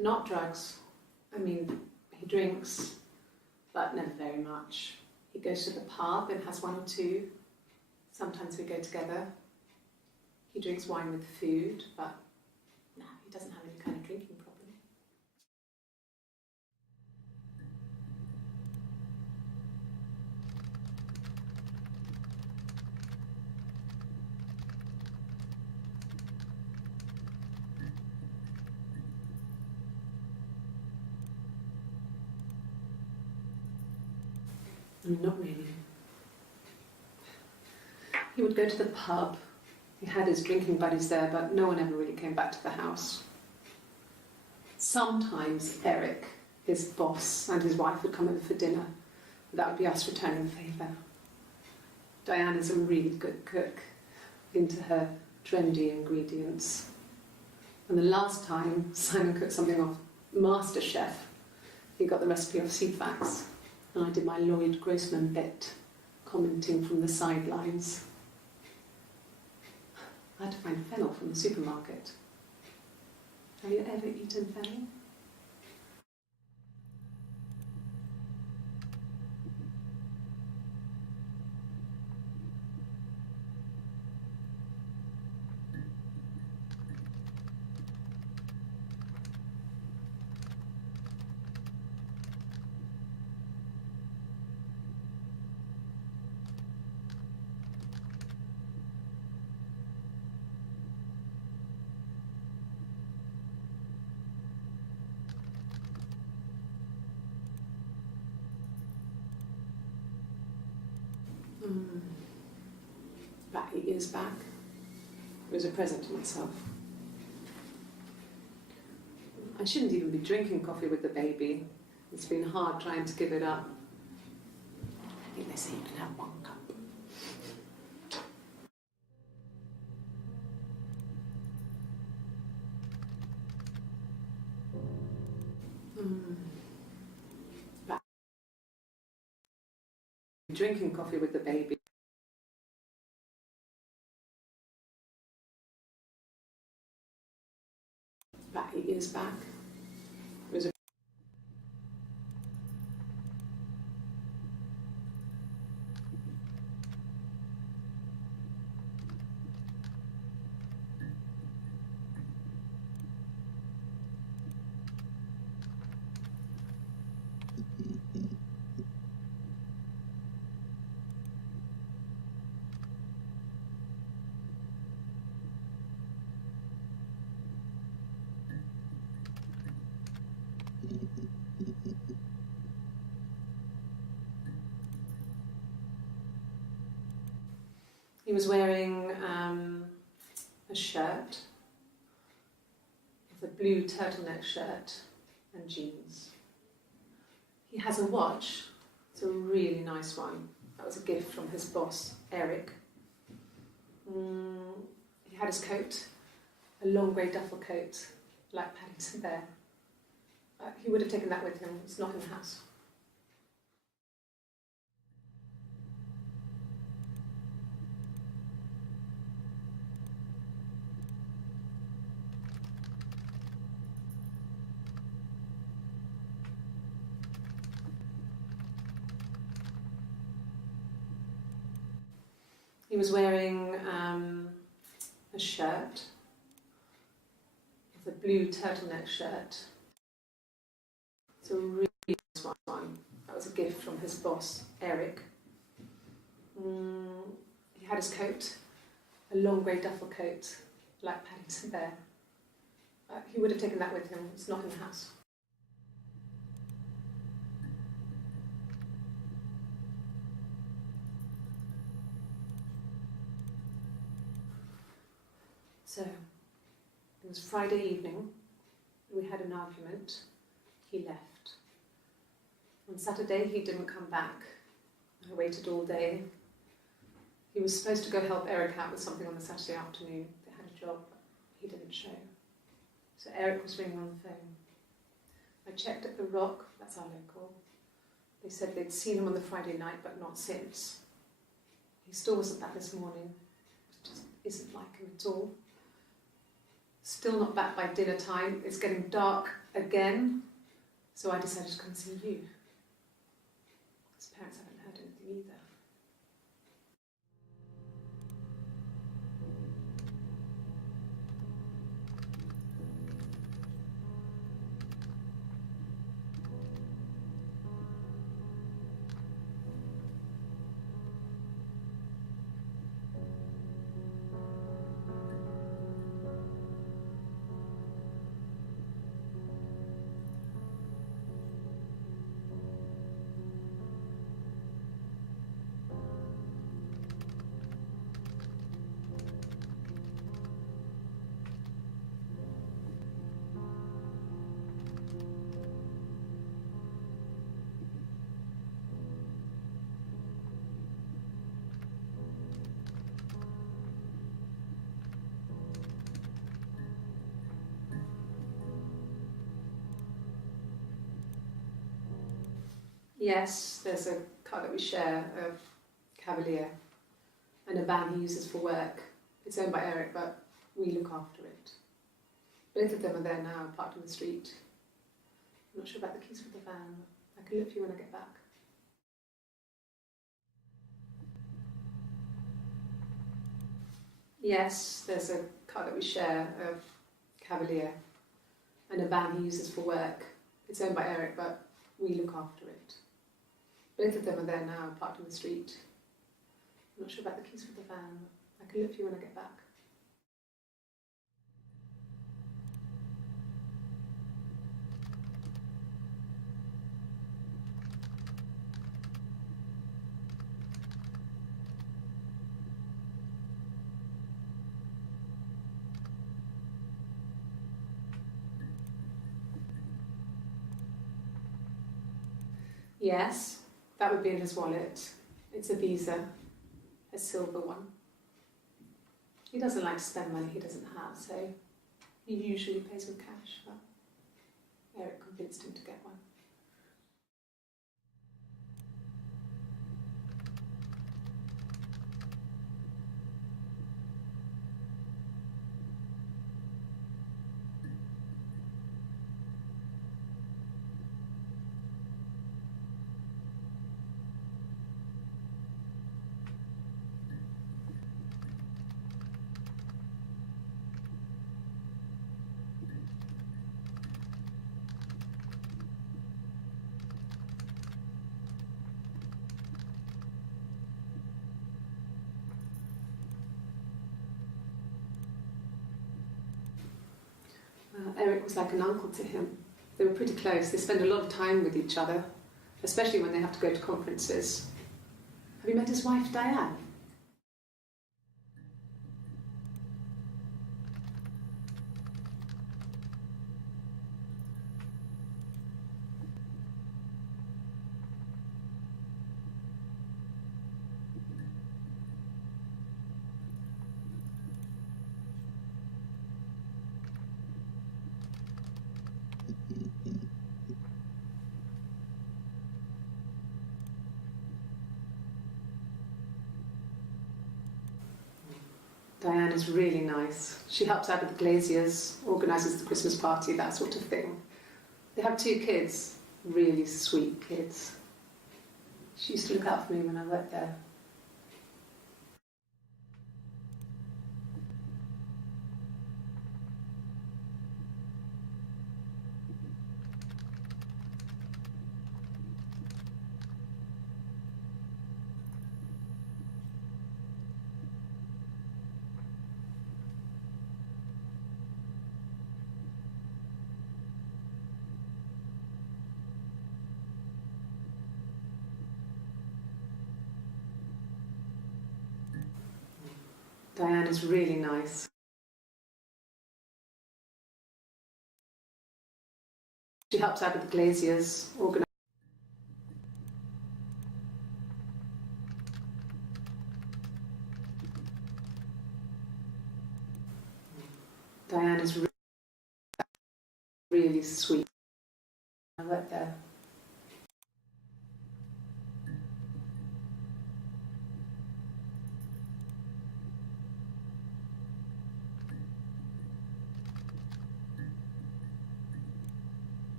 Not drugs. I mean, he drinks, but never very much. He goes to the pub and has one or two. Sometimes we go together. He drinks wine with food, but no, he doesn't have any kind of drinking problem. I mean, not really. He would go to the pub. He had his drinking buddies there, but no one ever really came back to the house. Sometimes Eric, his boss, and his wife would come over for dinner. That would be us returning the favour. Diana's a really good cook, into her trendy ingredients. And the last time Simon cooked something off MasterChef, he got the recipe off CFAX, and I did my Lloyd Grossman bit, commenting from the sidelines. I had to find fennel from the supermarket. Have you ever eaten fennel? About 8 years back. It was a present to myself. I shouldn't even be drinking coffee with the baby. It's been hard trying to give it up. I think they say you can have 1 cup. Drinking coffee with the baby. About 8 years back. It was a He was wearing a shirt, with a blue turtleneck shirt and jeans. He has a watch. It's a really nice one. That was a gift from his boss, Eric. He had his coat, a long grey duffel coat, like Paddington Bear. He would have taken that with him. It's not in the house. He was wearing a shirt, with a blue turtleneck shirt. It's a really nice one. That was a gift from his boss, Eric. He had his coat, a long grey duffel coat, like Paddington Bear. He would have taken that with him. It's not in the house. So, it was Friday evening. We had an argument. He left. On Saturday, he didn't come back. I waited all day. He was supposed to go help Eric out with something on the Saturday afternoon. They had a job, but he didn't show. So Eric was ringing on the phone. I checked at the Rock, that's our local. They said they'd seen him on the Friday night, but not since. He still wasn't back this morning. It just isn't like him at all. Still not back by dinner time. It's getting dark again. So I decided to come and see you. His parents haven't heard anything either. Yes, there's a car that we share, a Cavalier, and a van he uses for work. It's owned by Eric, but we look after it. Both of them are there now, parked on the street. I'm not sure about the keys for the van. I can look for you when I get back. Yes, there's a car that we share, a Cavalier, and a van he uses for work. It's owned by Eric, but we look after it. Both of them are there now, parked on the street. I'm not sure about the keys for the van. I can look for you when I get back. Yes, that would be in his wallet. It's a Visa, a silver one. He doesn't like to spend money he doesn't have, so he usually pays with cash, but Eric convinced him to get one. Eric was like an uncle to him. They were pretty close. They spend a lot of time with each other, especially when they have to go to conferences. Have you met his wife, Diane? Diane is really nice. She helps out with the glaziers, organises the Christmas party, that sort of thing. They have 2 kids, really sweet kids. She used to look out for me when I worked there. Diane is really nice. She helps out with the glaziers, organises. Diane is really sweet. I worked there.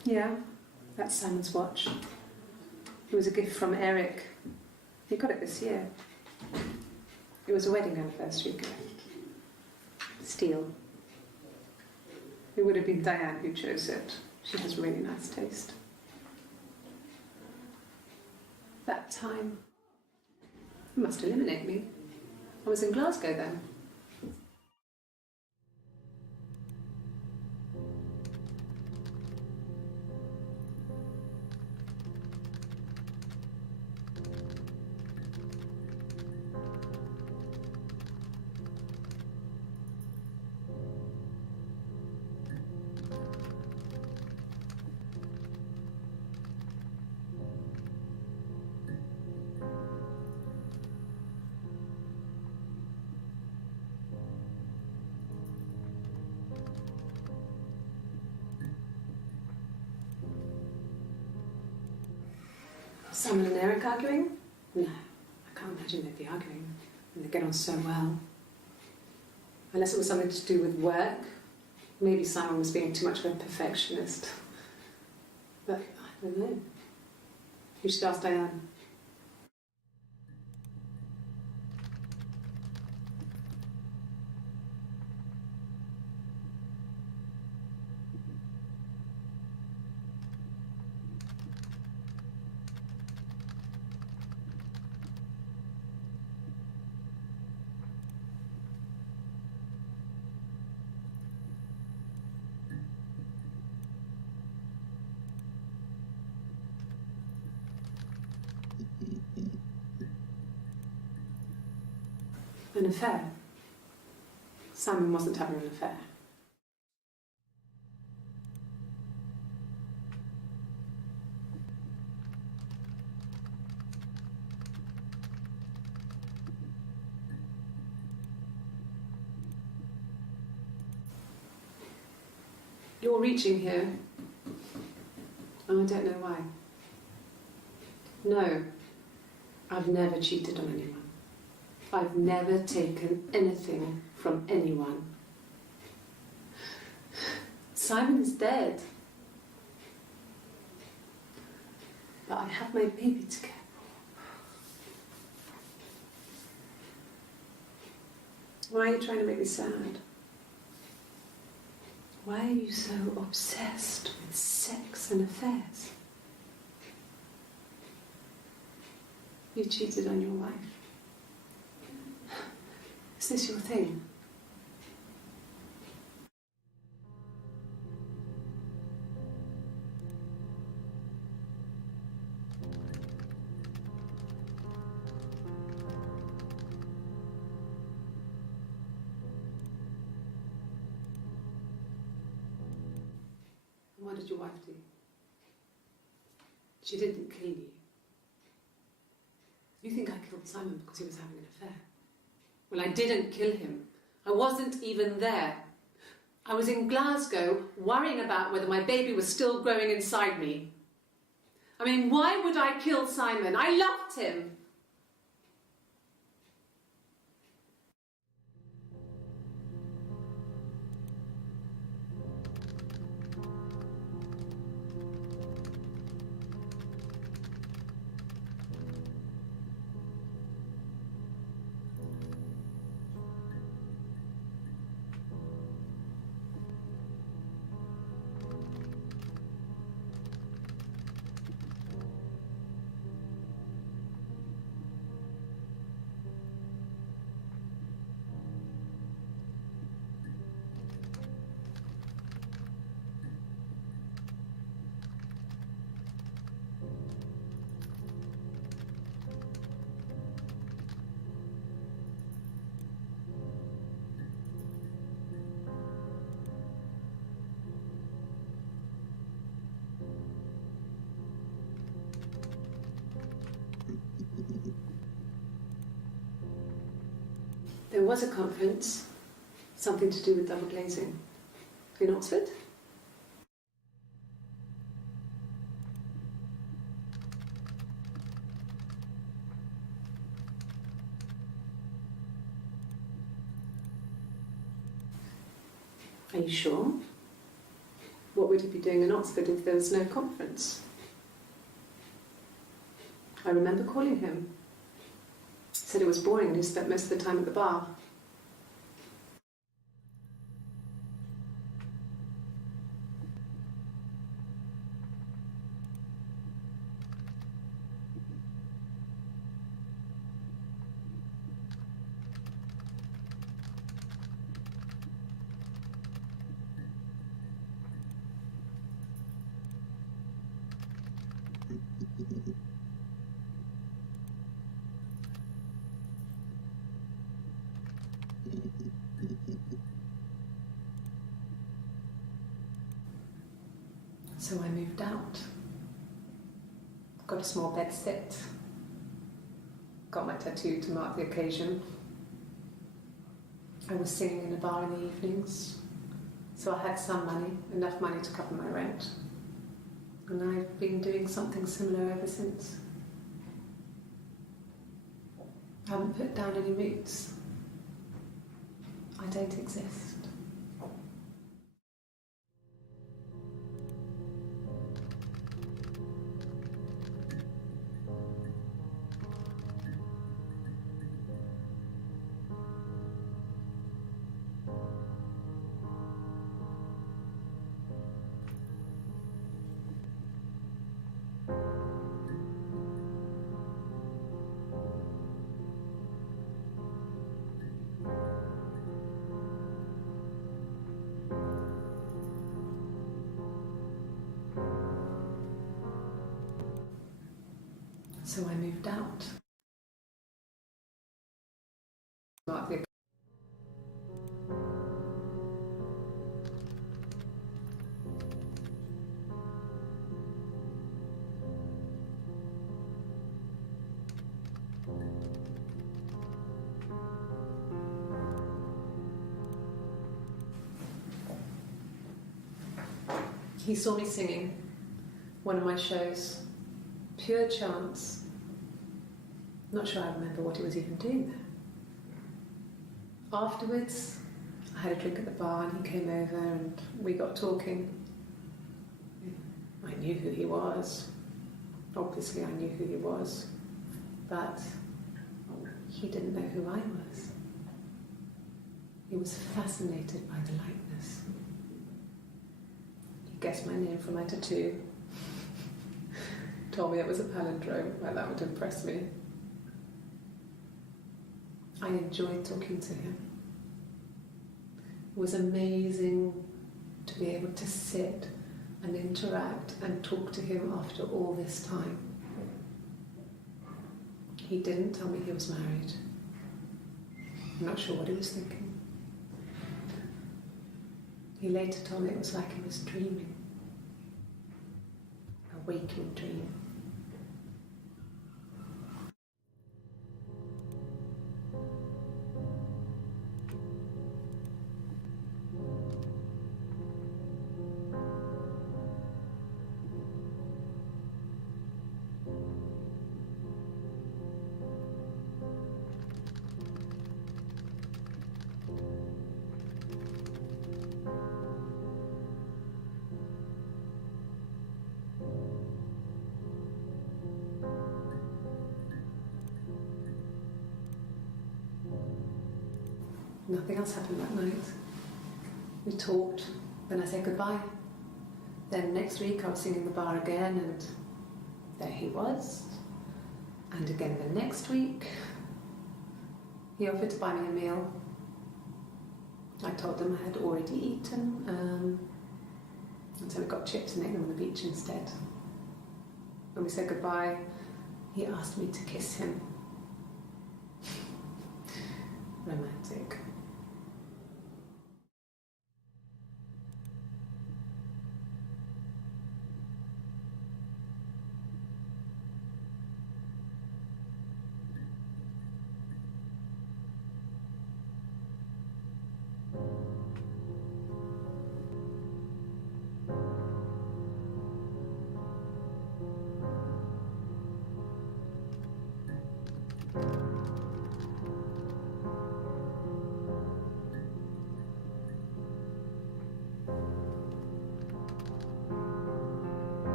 Yeah, that's Simon's watch. It was a gift from Eric. He got it this year. It was a wedding anniversary gift. Steel. It would have been Diane who chose it. She has really nice taste. That time. It must eliminate me. I was in Glasgow then. Simon and Eric arguing? No, I can't imagine they'd be arguing. And they get on so well. Unless it was something to do with work. Maybe Simon was being too much of a perfectionist. But I don't know. You should ask Diane. An affair? Simon wasn't having an affair. You're reaching here. Oh, I don't know why. No, I've never cheated on anyone. I've never taken anything from anyone. Simon is dead. But I have my baby to care for. Why are you trying to make me sad? Why are you so obsessed with sex and affairs? You cheated on your wife. Is this your thing? And what did your wife do? She didn't kill you. You think I killed Simon because he was having an affair? Well, I didn't kill him. I wasn't even there. I was in Glasgow worrying about whether my baby was still growing inside me. I mean, why would I kill Simon? I loved him. There was a conference, something to do with double glazing, in Oxford. Are you sure? what would he be doing in Oxford if there was no conference? I remember calling him. He said it was boring and he spent most of the time at the bar. So I moved out. Got a small bed sit. Got my tattoo to mark the occasion. I was singing in a bar in the evenings, so I had some money, enough money to cover my rent. And I've been doing something similar ever since. I haven't put down any roots. I don't exist. So I moved out. He saw me singing one of my shows, pure chance. Not sure I remember what he was even doing there. Afterwards, I had a drink at the bar and he came over and we got talking. I knew who he was. Obviously I knew who he was, but he didn't know who I was. He was fascinated by the likeness. He guessed my name from my tattoo. Told me it was a palindrome, well, that would impress me. I enjoyed talking to him. It was amazing to be able to sit and interact and talk to him after all this time. He didn't tell me he was married. I'm not sure what he was thinking. He later told me it was like he was dreaming. A waking dream. Nothing else happened that night. We talked, then I said goodbye. Then next week I was singing the bar again and there he was. And again the next week, he offered to buy me a meal. I told him I had already eaten, and so we got chips and ate them on the beach instead. When we said goodbye, he asked me to kiss him. Romantic.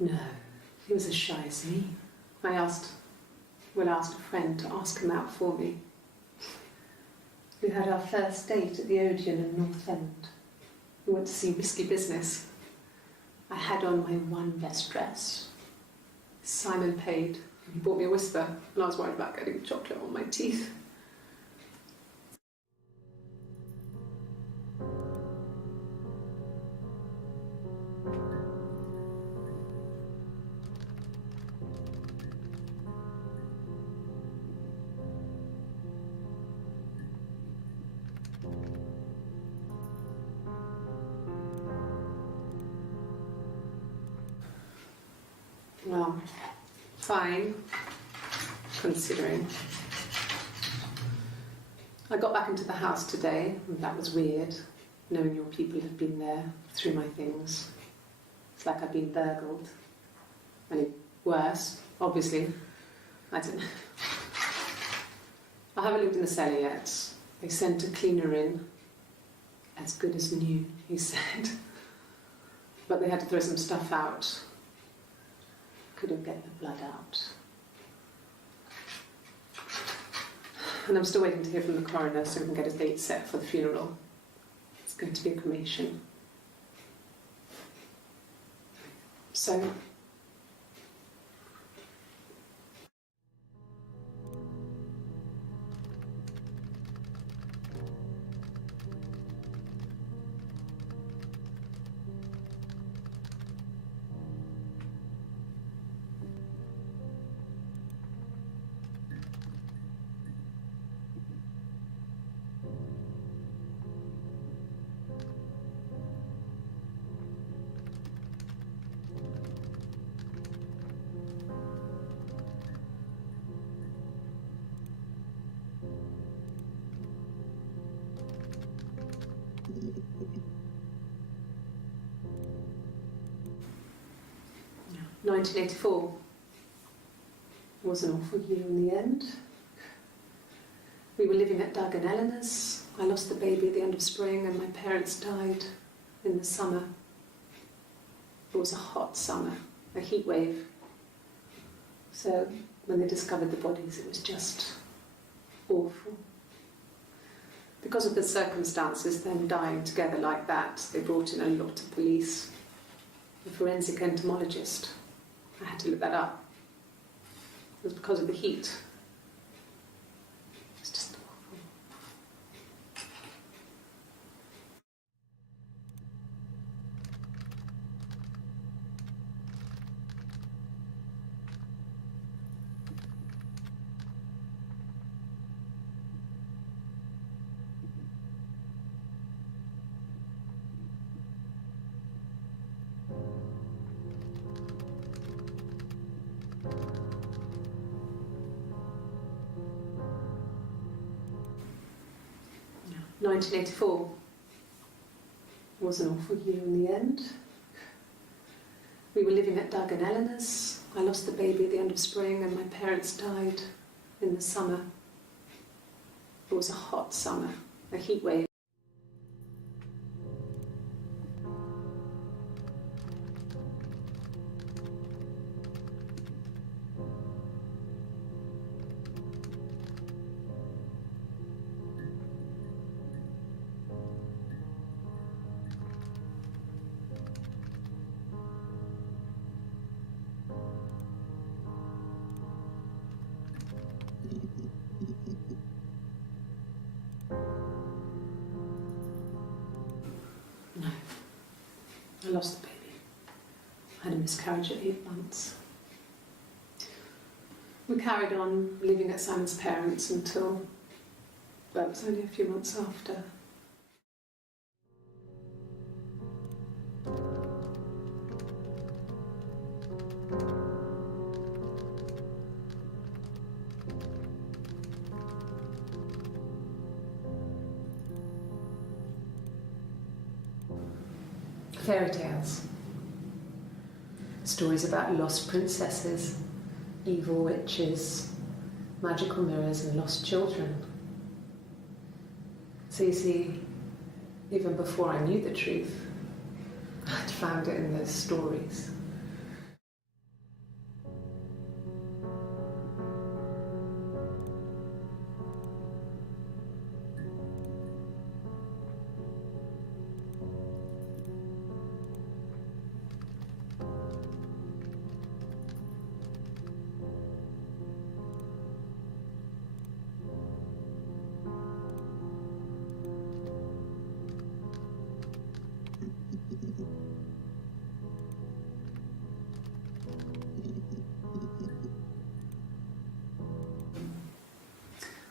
No, he was as shy as me. I asked a friend to ask him out for me. We had our first date at the Odeon in North End. We went to see Risky Business. I had on my one best dress. Simon paid, and he bought me a whisper, and I was worried about getting chocolate on my teeth. Well, fine, considering. I got back into the house today, and that was weird, knowing your people have been there through my things. It's like I've been burgled. Only worse, obviously. I don't know. I haven't lived in the cellar yet. They sent a cleaner in. As good as new, he said. But they had to throw some stuff out. Couldn't get the blood out. And I'm still waiting to hear from the coroner so we can get a date set for the funeral. It's going to be a cremation. So, yeah. 1984 was an awful year in the end. We were living at Doug and Eleanor's. I lost the baby at the end of spring and my parents died in the summer. It was a hot summer, a heat wave. So when they discovered the bodies, it was just awful. Because of the circumstances, them dying together like that, they brought in a lot of police. A forensic entomologist. I had to look that up. It was because of the heat. It's just awful. Yeah. 1984 was an awful year in the end. We were living at Doug and Eleanor's. I lost the baby at the end of spring and my parents died in the summer. It was a hot summer, a heat wave. No, I lost the baby. I had a miscarriage at 8 months. We carried on living at Simon's parents until, well, it was only a few months after. Fairy tales. Stories about lost princesses, evil witches, magical mirrors and lost children. So you see, even before I knew the truth, I'd found it in those stories.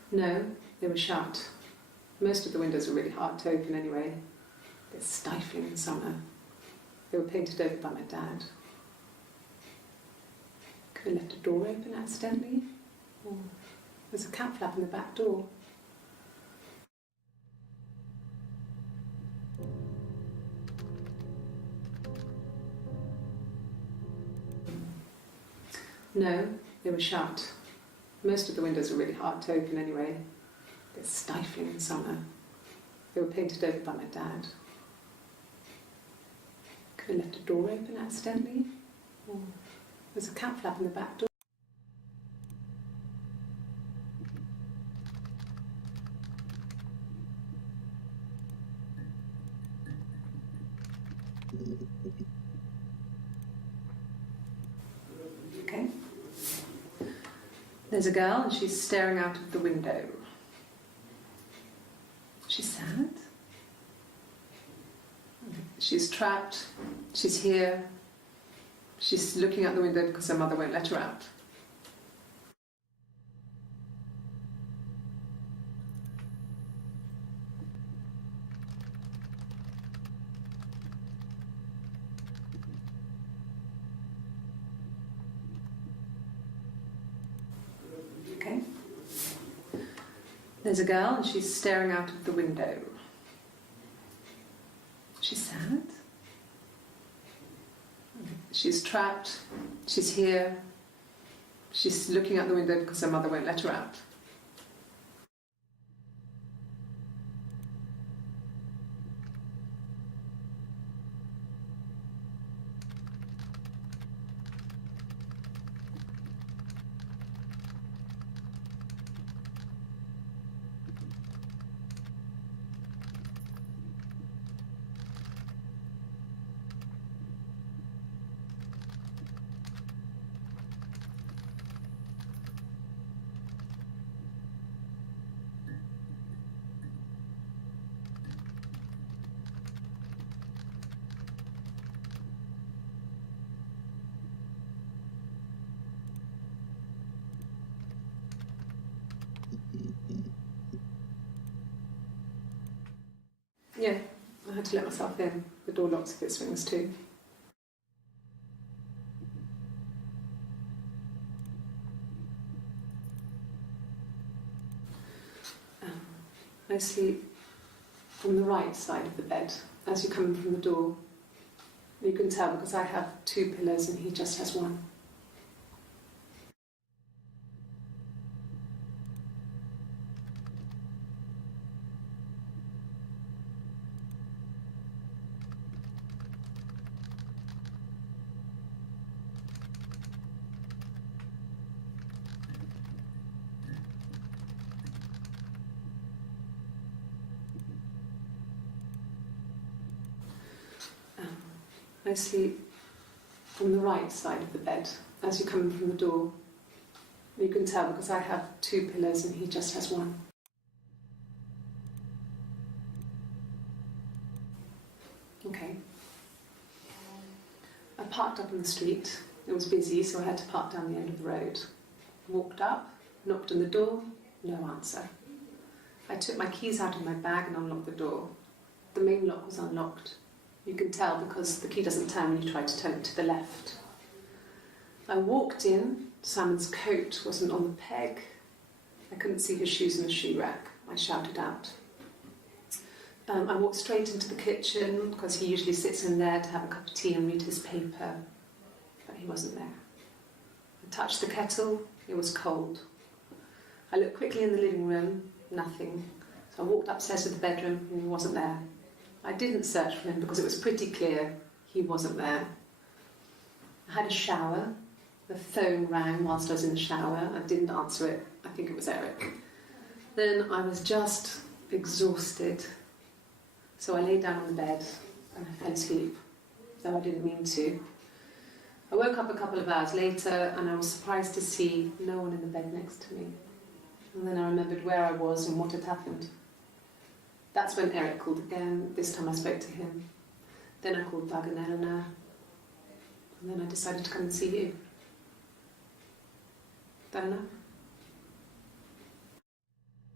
No, they were shut. Most of the windows were really hard to open anyway. They're stifling in summer. They were painted over by my dad. Could have left a door open accidentally. Or there's a cat flap in the back door. No, they were shut. Most of the windows were really hard to open anyway. They're stifling in summer. They were painted over by my dad. Could have left a door open accidentally. Or there's a cat flap in the back door. Okay. There's a girl and she's staring out of the window. She's sad. She's trapped. She's here. She's looking out the window because her mother won't let her out. Okay. There's a girl and she's staring out of the window. She's sad. She's trapped. She's here. She's looking out the window because her mother won't let her out. Yeah, I had to let myself in. The door locks if it swings too. I sleep on the right side of the bed as you come in from the door. You can tell because I have two pillows and he just has one. I sleep on the right side of the bed as you come in from the door. You can tell because I have two pillows and he just has one. Okay. I parked up on the street. It was busy, so I had to park down the end of the road. Walked up, knocked on the door, no answer. I took my keys out of my bag and unlocked the door. The main lock was unlocked. You can tell because the key doesn't turn when you try to turn it to the left. I walked in. Simon's coat wasn't on the peg. I couldn't see his shoes in the shoe rack. I shouted out. I walked straight into the kitchen because he usually sits in there to have a cup of tea and read his paper, but he wasn't there. I touched the kettle. It was cold. I looked quickly in the living room. Nothing. So I walked upstairs to the bedroom and he wasn't there. I didn't search for him because it was pretty clear he wasn't there. I had a shower. The phone rang whilst I was in the shower. I didn't answer it. I think it was Eric. Then I was just exhausted. So I lay down on the bed and I fell asleep, though I didn't mean to. I woke up a couple of hours later and I was surprised to see no one in the bed next to me. And then I remembered where I was and what had happened. That's when Eric called again. This time I spoke to him. Then I called Doug and Eleanor. And then I decided to come and see you. That enough?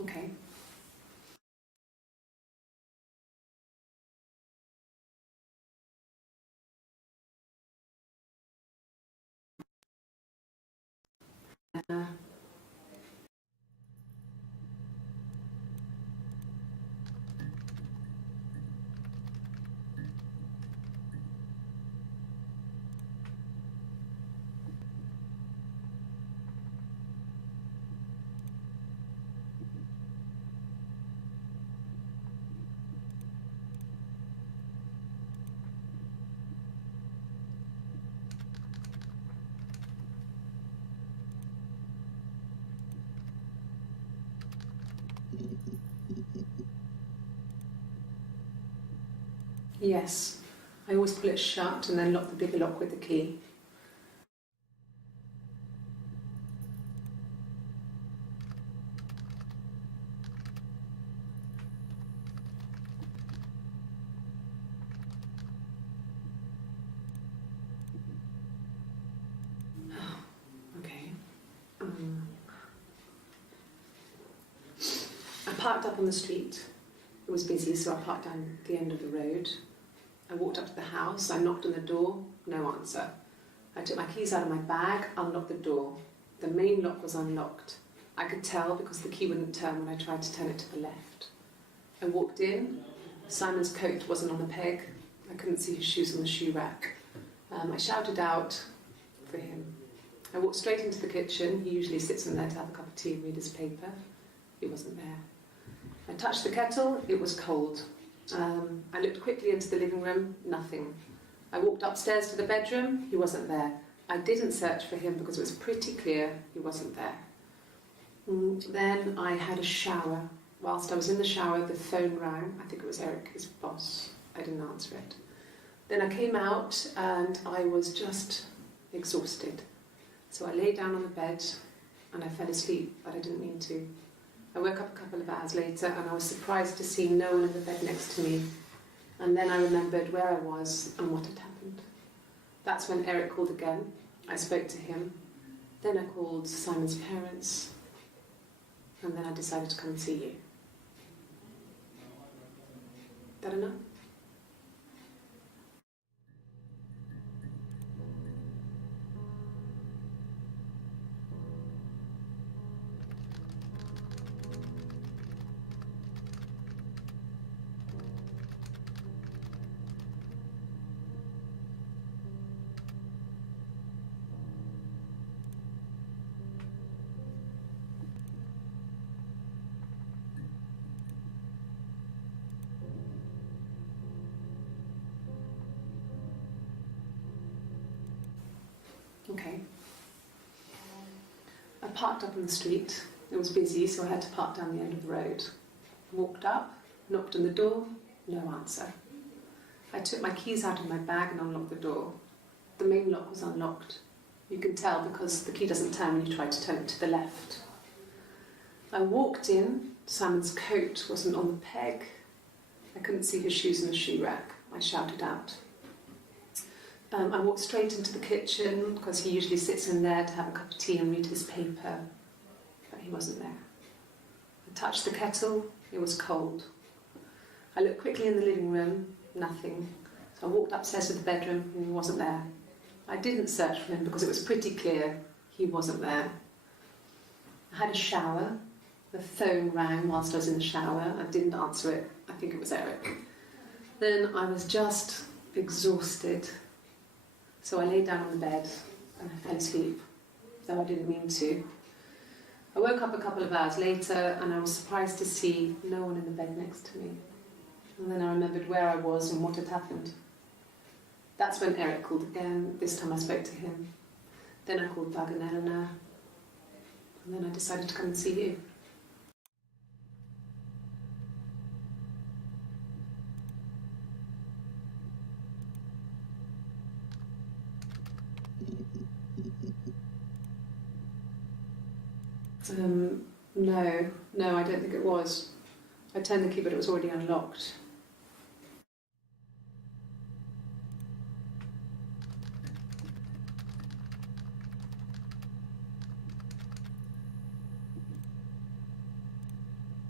Okay. Yes. I always pull it shut and then lock the bigger lock with the key. Okay. I parked up on the street. It was busy, so I parked down the end of the road. I walked up to the house, I knocked on the door, no answer. I took my keys out of my bag, unlocked the door. The main lock was unlocked. I could tell because the key wouldn't turn when I tried to turn it to the left. I walked in, Simon's coat wasn't on the peg. I couldn't see his shoes on the shoe rack. I shouted out for him. I walked straight into the kitchen. He usually sits in there to have a cup of tea and read his paper. He wasn't there. I touched the kettle, it was cold. I looked quickly into the living room, nothing. I walked upstairs to the bedroom, he wasn't there. I didn't search for him because it was pretty clear he wasn't there. Then I had a shower. Whilst I was in the shower, the phone rang. I think it was Eric, his boss. I didn't answer it. Then I came out and I was just exhausted. So I lay down on the bed and I fell asleep, but I didn't mean to. I woke up a couple of hours later and I was surprised to see no one in the bed next to me. And then I remembered where I was and what had happened. That's when Eric called again. I spoke to him. Then I called Simon's parents. And then I decided to come and see you. Is that enough? Okay. I parked up on the street. It was busy, so I had to park down the end of the road. Walked up, knocked on the door, no answer. I took my keys out of my bag and unlocked the door. The main lock was unlocked. You can tell because the key doesn't turn when you try to turn it to the left. I walked in. Simon's coat wasn't on the peg. I couldn't see his shoes in the shoe rack. I shouted out. I walked straight into the kitchen because he usually sits in there to have a cup of tea and read his paper, but he wasn't there. I touched the kettle, it was cold. I looked quickly in the living room, nothing. So I walked upstairs to the bedroom and he wasn't there. I didn't search for him because it was pretty clear he wasn't there. I had a shower. The phone rang whilst I was in the shower. I didn't answer it. I think it was Eric. Then I was just exhausted. So I lay down on the bed and I fell asleep, though I didn't mean to. I woke up a couple of hours later and I was surprised to see no one in the bed next to me. And then I remembered where I was and what had happened. That's when Eric called again. This time I spoke to him. Then I called Doug and Eleanor. And then I decided to come and see you. No, I don't think it was. I turned the key, but it was already unlocked.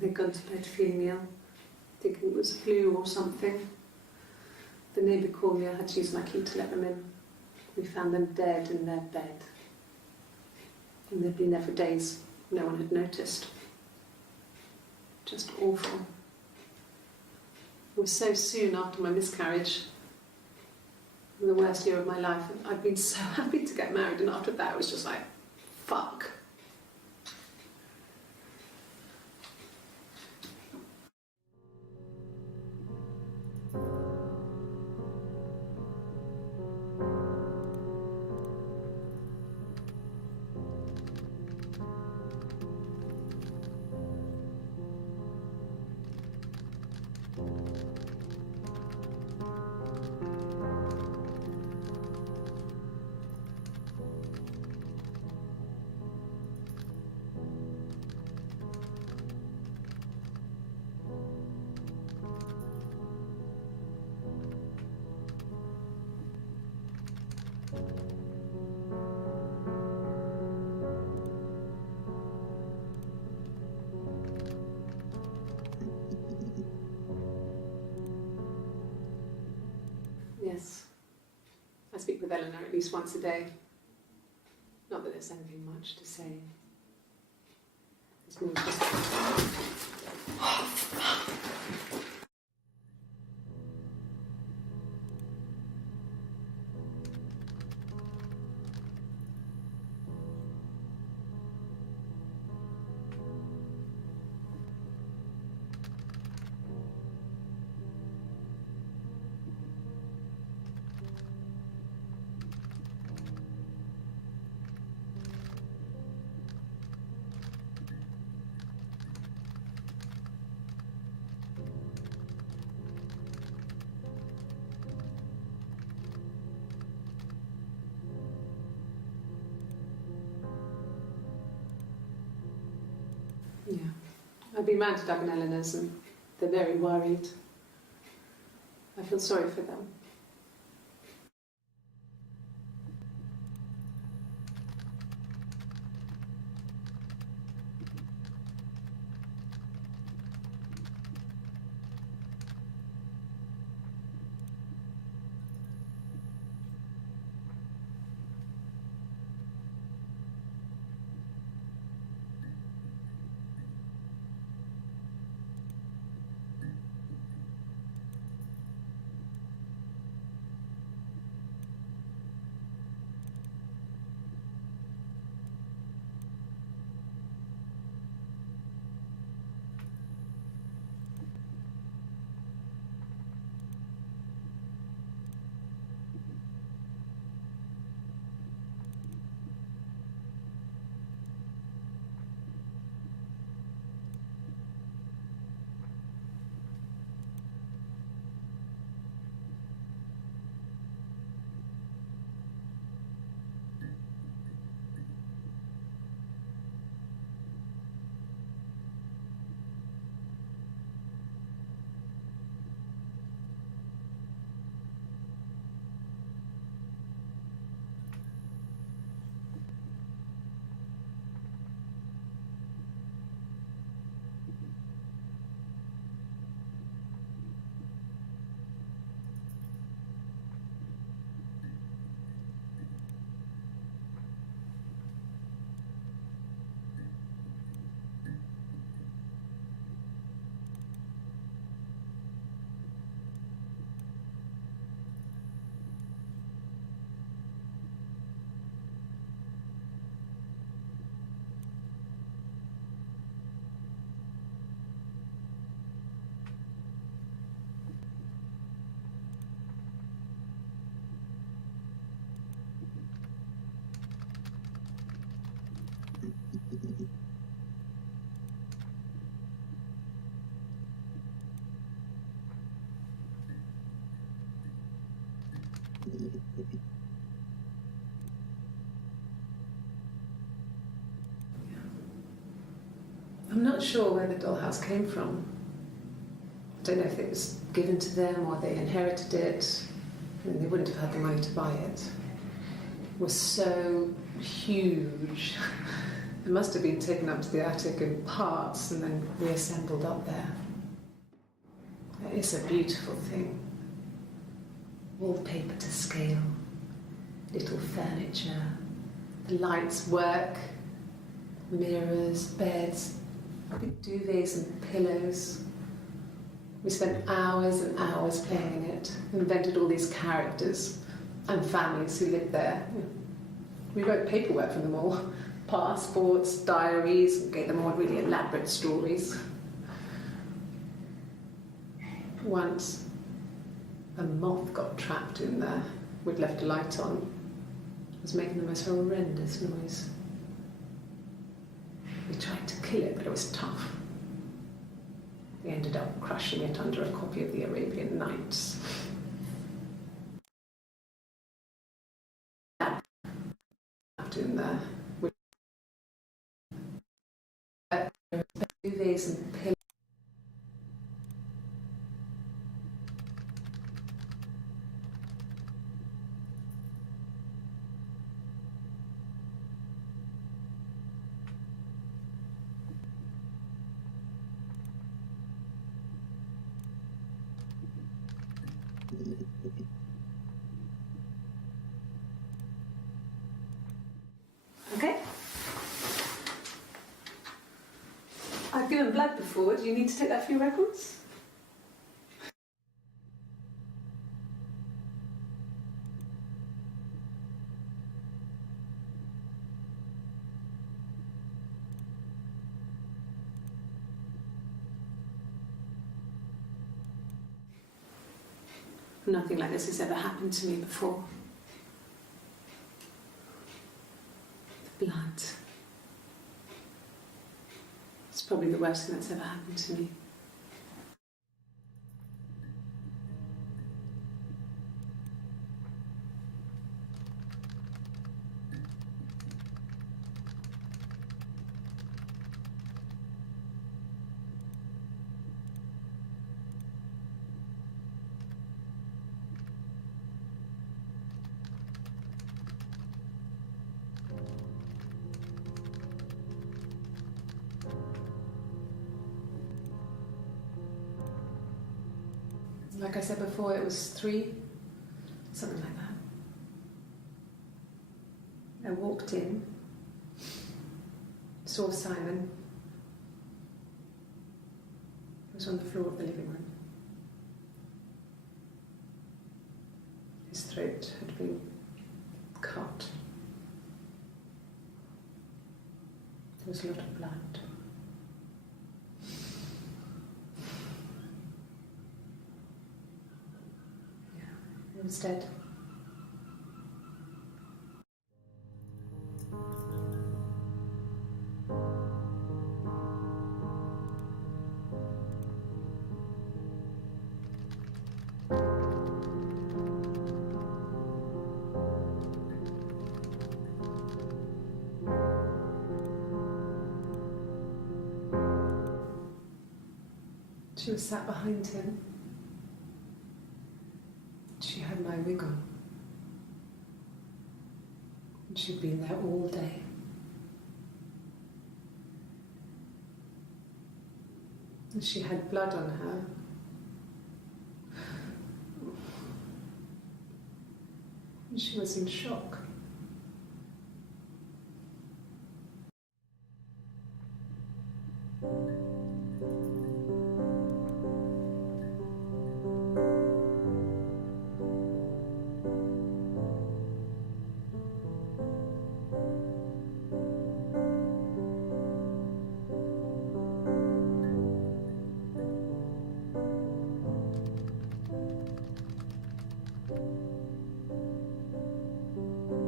They'd gone to bed feeling ill, thinking it was flu or something. The neighbour called me, I had to use my key to let them in. We found them dead in their bed. And they'd been there for days. No one had noticed. Just awful. It was so soon after my miscarriage, the worst year of my life. I'd been so happy to get married, and after that it was just like, fuck. Yes, I speak with Eleanor at least once a day. Not that there's anything much to say. It's more just... Yeah. I've been round to Doug and Eleanor's and they're very worried. I feel sorry for them. I'm not sure where the dollhouse came from. I don't know if it was given to them or they inherited it. I mean, they wouldn't have had the money to buy it. It was so huge It must have been taken up to the attic in parts and then reassembled up there. It's a beautiful thing. Wallpaper to scale, little furniture, the lights work, mirrors, beds, big duvets and pillows. We spent hours and hours playing in it, invented all these characters and families who lived there. We wrote paperwork for them all, passports, diaries, gave them all really elaborate stories. Once, a moth got trapped in there. We'd left a light on. It was making the most horrendous noise. We tried to kill it, but it was tough. We ended up crushing it under a copy of the Arabian Nights. Trapped in there. With duvets and pillows. Okay. I've given blood before. Do you need to take that for your records? Nothing like this has ever happened to me before. The blood. It's probably the worst thing that's ever happened to me. Like I said before, it was 3, something like that. I walked in, saw Simon. He was on the floor of the living room. His throat had been cut. There was a lot of blood. Instead. She was sat behind him. She had my wig on. And she'd been there all day. And she had blood on her. And she was in shock.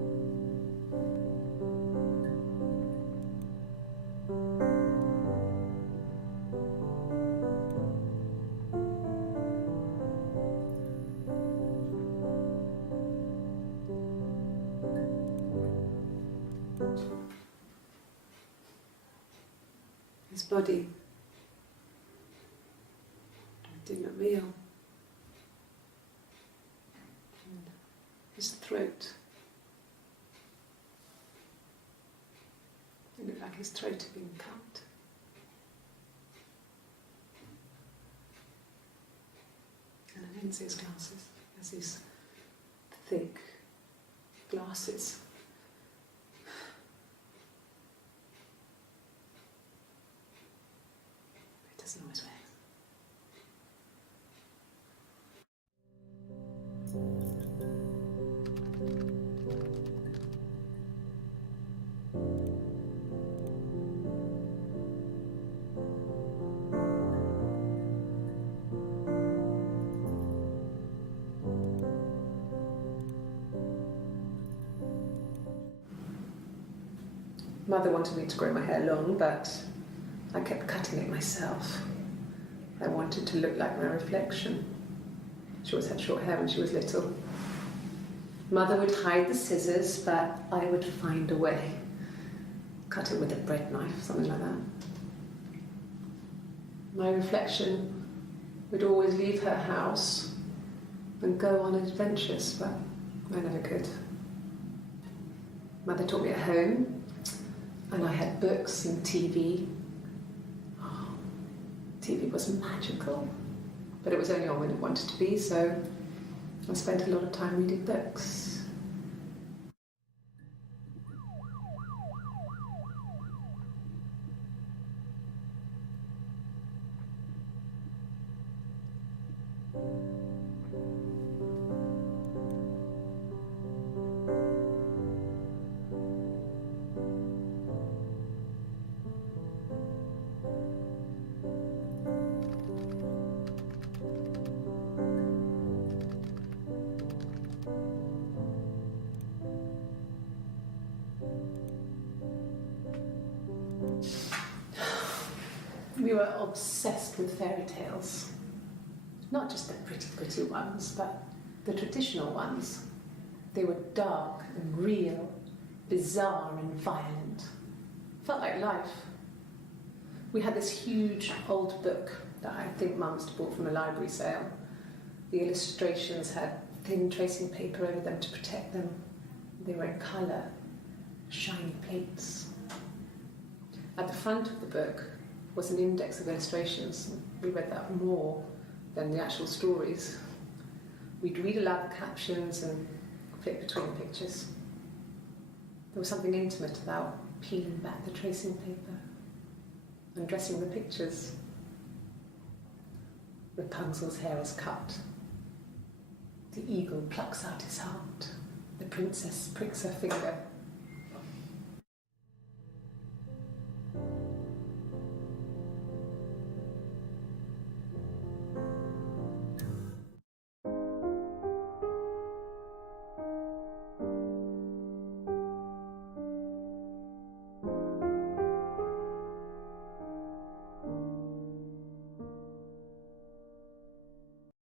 His body didn't real. And his throat. It looked like his throat had been cut. And I didn't see his glasses. He has these thick glasses. It doesn't always work. Mother wanted me to grow my hair long, but I kept cutting it myself. I wanted to look like my reflection. She always had short hair when she was little. Mother would hide the scissors, but I would find a way. Cut it with a bread knife, something like that. My reflection would always leave her house and go on adventures, but I never could. Mother taught me at home, and I had books and TV. Oh, TV was magical, but it was only on when it wanted to be, so I spent a lot of time reading books. We were obsessed with fairy tales. Not just the pretty, pretty ones, but the traditional ones. They were dark and real, bizarre and violent. Felt like life. We had this huge old book that I think Mum must have bought from a library sale. The illustrations had thin tracing paper over them to protect them. They were in colour, shiny plates. At the front of the book was an index of illustrations. We read that more than the actual stories. We'd read aloud the captions and flip between the pictures. There was something intimate about peeling back the tracing paper, undressing the pictures. Rapunzel's hair is cut. The eagle plucks out his heart. The princess pricks her finger.